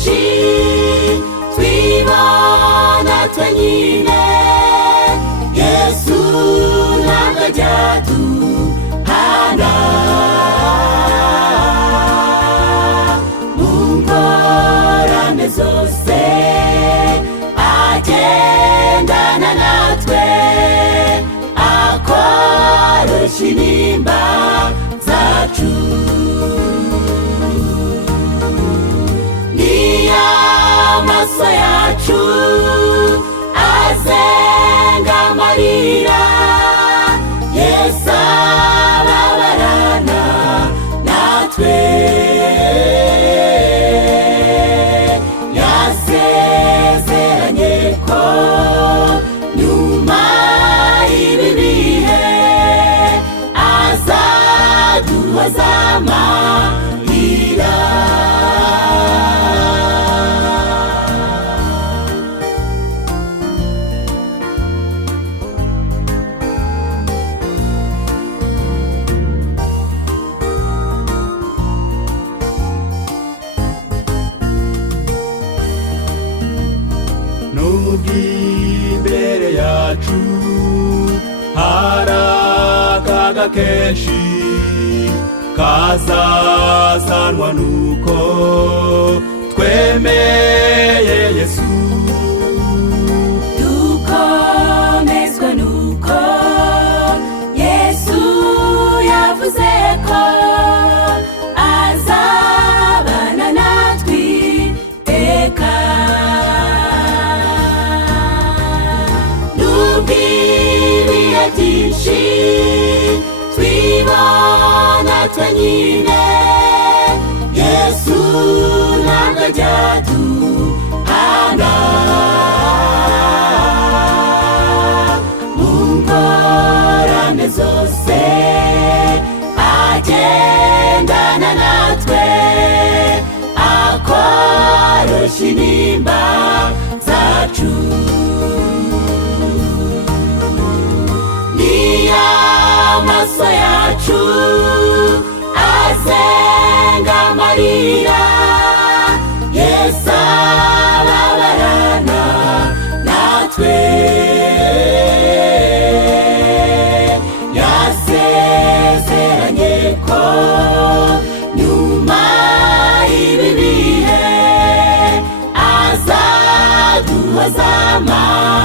byinshi twibona twenyine, Yesu ntabwo ajya aduhana. Mu ngorane zose agendana natwe, akoroshya intimba zacu. Niyo amaso yacu azenga amarira, Yesu ababarana natwe. Yasezeranye ko nyuma y'ibi bihe azaduhoza amarira. Nubwo imbere yacu hari akaga kenshi kazazanwa nuko twemeye Yesu, dukomezwa nuko Yesu yavuze ko azabana natwe iteka. Ibihe byinshi twibona twenyine, Yesu ntabwo ajya aduhana. Mu ngorane zose agendana natwe, akoroshya intimba zacu. Niyo amaso yacu azenga amarira, Yesu ababarana natwe. Yasezeranye ko nyuma y'ibi bihe azaduhoza amarira.